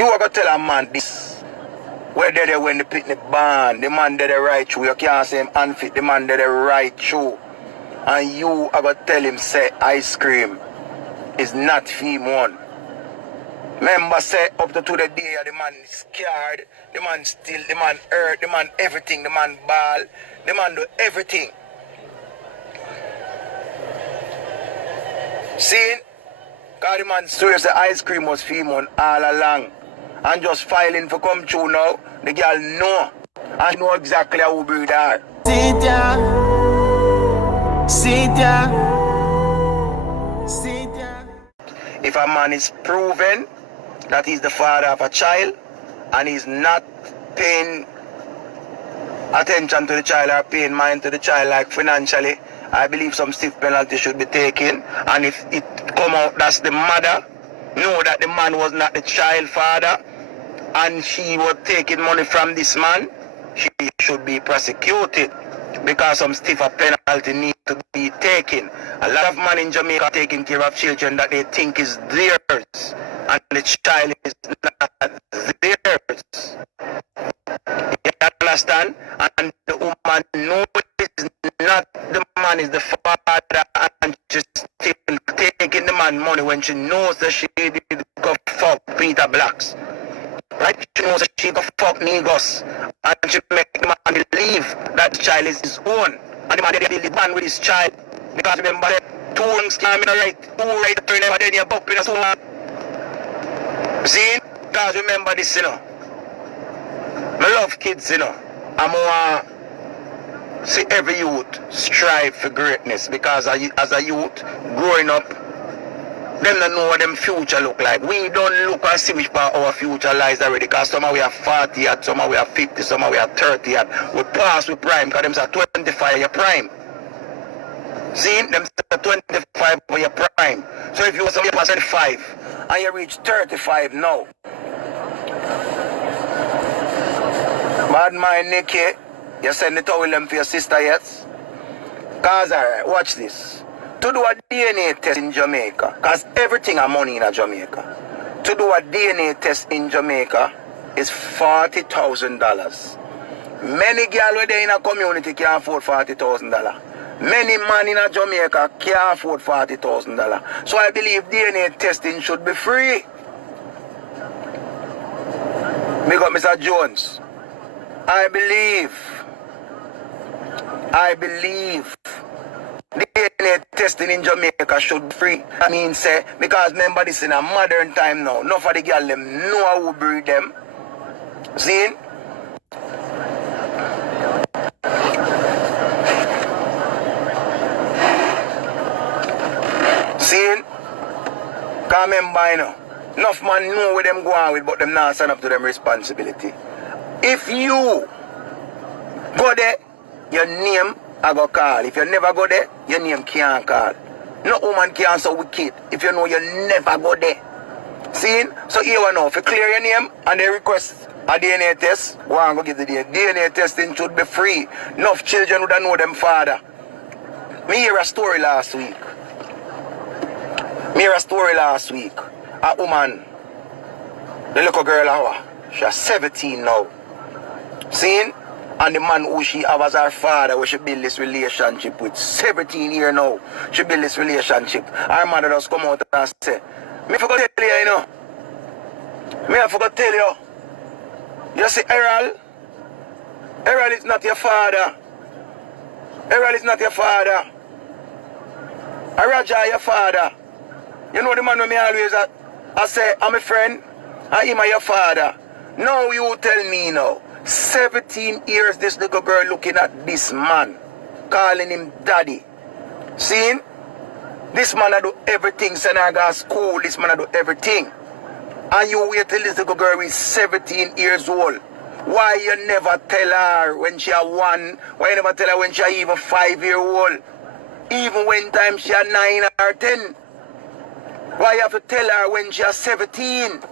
You are going to tell a man this. Where they when the picnic band, the man did the right through. You can't say him unfit, the man did the right through. And you are going to tell him, say, ice cream is not theme one. Remember, say, up to the day, the man is scared, the man still, the man hurt, the man everything, the man ball, the man do everything. See? Because the man swears the ice cream was theme one all along. And just filing for come through now, the girl know. And know exactly how we breed her. Seetyah, Seetyah, Seetyah. If a man is proven that he's the father of a child and he's not paying attention to the child or paying mind to the child like financially, I believe some stiff penalty should be taken. And if it come out that's the mother, know that the man was not the child father and she was taking money from this man, she should be prosecuted because some stiffer penalty need to be taken. A lot of men in Jamaica are taking care of children that they think is theirs and the child is not theirs. You understand? And the woman knows not the man is the father and just still taking the man money when she knows that she did go fuck Peter Blacks. Right? She knows that she go fuck Negos and she make the man believe that the child is his own. And the man did the man with his child. Because remember that 2 rings can't be right. 2 right turn over then you're bumping us one. See? Because remember this, you know. I love kids, you know. I'm want see every youth strive for greatness because as a youth growing up, them don't know what them future look like. We don't look and see which part our future lies already because some of we are 40 yet, some of we are 50, some of we are 30 yet. We pass with prime because them say 25 your prime. See, them say 25 for your prime. So if you was 25 and you reach 35 now, bad mind Nicky, you send the towel them for your sister yet? Cause alright, watch this. To do a DNA test in Jamaica, cause everything are money in Jamaica. To do a DNA test in Jamaica is $40,000. Many girls within in a community can't afford $40,000. Many men in Jamaica can't afford $40,000. So I believe DNA testing should be free. Big up Mr. Jones. I believe DNA testing in Jamaica should be free. That means say because remember this in a modern time now. Enough of the girls them know how to breed them. See? See? Because remember, you know, enough man know where them go on with, but them not stand up to them responsibility. If you go there, your name I go call. If you never go there, your name can't call. No woman can so wicked if you know you never go there. See? So here we know, if you clear your name and they request a DNA test, go and go give the DNA testing should be free. Enough children would know them father. Me hear a story last week. A woman, the little girl, she's 17 now. See? And the man who she have as her father, who she build this relationship with, 17 years now, she build this relationship. Her mother just come out and say, me forgot to tell you, you know. I forgot to tell you. You see, Errol is not your father. Errol is not your father. Raja your father. You know the man who me always I say, I'm a friend, and him your father. Now you tell me now. 17 years this little girl looking at this man, calling him daddy. See? This man I do everything, send her to school, this man I do everything. And you wait till this little girl is 17 years old. Why you never tell her when she a 1? Why you never tell her when she a even 5-year-old? Even when time she a 9 or 10? Why you have to tell her when she a 17?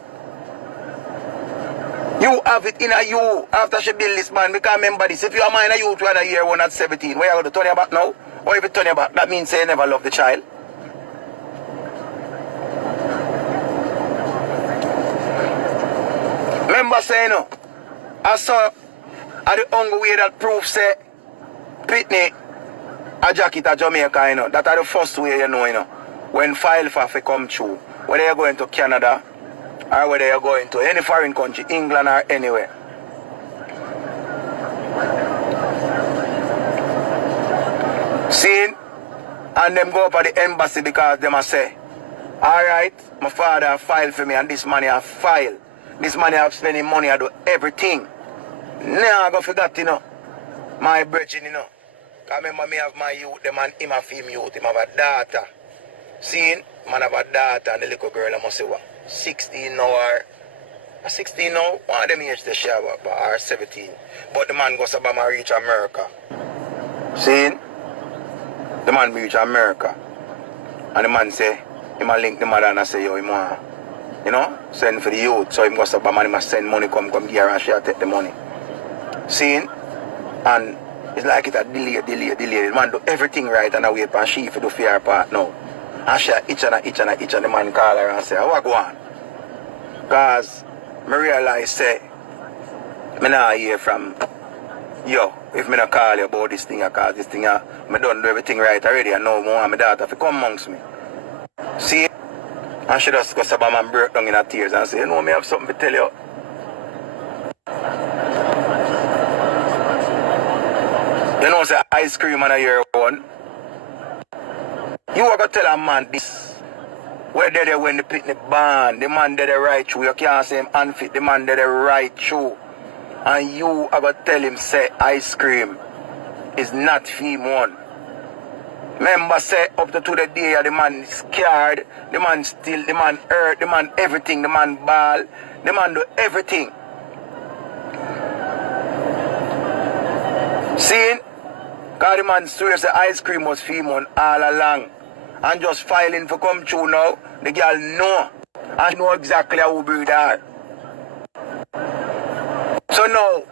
You have it in a you after she build this man. Because remember this, if you are mine a youth when a year one at 17, where you going to turn your back now? Or if you turn your back, that means you never love the child. Remember saying, no, I saw the only way that proof say Pitney a jacket at Jamaica, you know. That are the first way, you know, when file for come through. Whether you're going to Canada or whether you're going to any foreign country, England or anywhere. See? And them go up at the embassy because them a say, alright, my father filed for me and this money I file. This money I'm spending money, I do everything. Now I go forget, you know, my brethren, you know. I remember me have my youth, the man, him a film youth, him have a daughter. Seeing, man have a daughter and the little girl, I must say what, 16 now or 16 now, one of them age the shower, or 17. But the man goes about to reach America. Seeing? The man reach America. And the man say, he might link the mother and I say, yo, he want, you know, send for the youth. So he goes about man, he must send money, come here and share take the money. Seeing? And it's like it's a delay. The man do everything right and I wait for she to do fair part now. And she each and the man call her and say, what go on? Because I realize say, I not hear from yo, if I not call you about this thing, because this thing, I done do everything right already, and now I want my daughter to come amongst me. See? And she just goes about and break down in her tears and say, you know, I have something to tell you. You know, say ice cream and a year one. You are going to tell a man this. Where they when the picnic band, the man did the right through. You can't say him unfit, the man did the right through. And you are going to tell him, say, ice cream is not fee one. Remember, say, up to the day, the man is scared, the man still, the man hurt, the man everything, the man ball, the man do everything. Seeing? Because the man swears the ice cream was fee one all along. And just filing for come through now, the girl know. And she know exactly how we breed her. So now,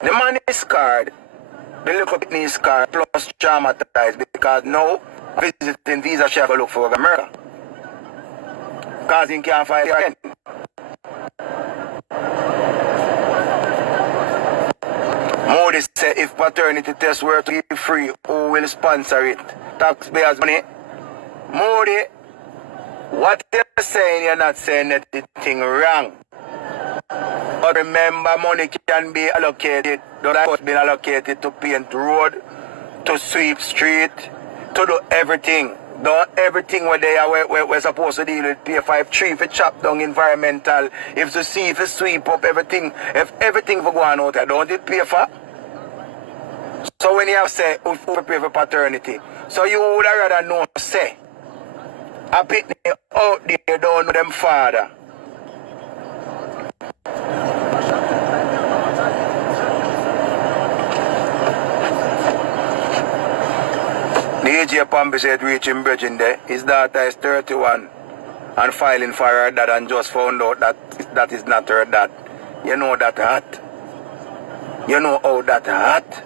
the man is scarred, the little kid is scarred, plus traumatized because now, visiting visa she have to look for America. Because he can't find her again. Modi said if paternity tests were to be free, who will sponsor it? Taxpayers' money. Modi, what you're saying, you're not saying anything wrong. But remember, money can be allocated. That has been allocated to paint road, to sweep street, to do everything. Do everything where they are we're supposed to deal with. Pay 5-3 for chop down environmental. If to see if you sweep up everything, if everything for going out there, don't it pay for? So when you have say who pay for paternity, so you would rather know say a picnic out there don't know them father. The AJ Pambi said reaching Bridging there. His daughter is 31 and filing for her dad and just found out that that is not her dad. You know that hot? You know how that hot?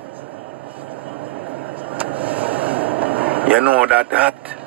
You know that hot?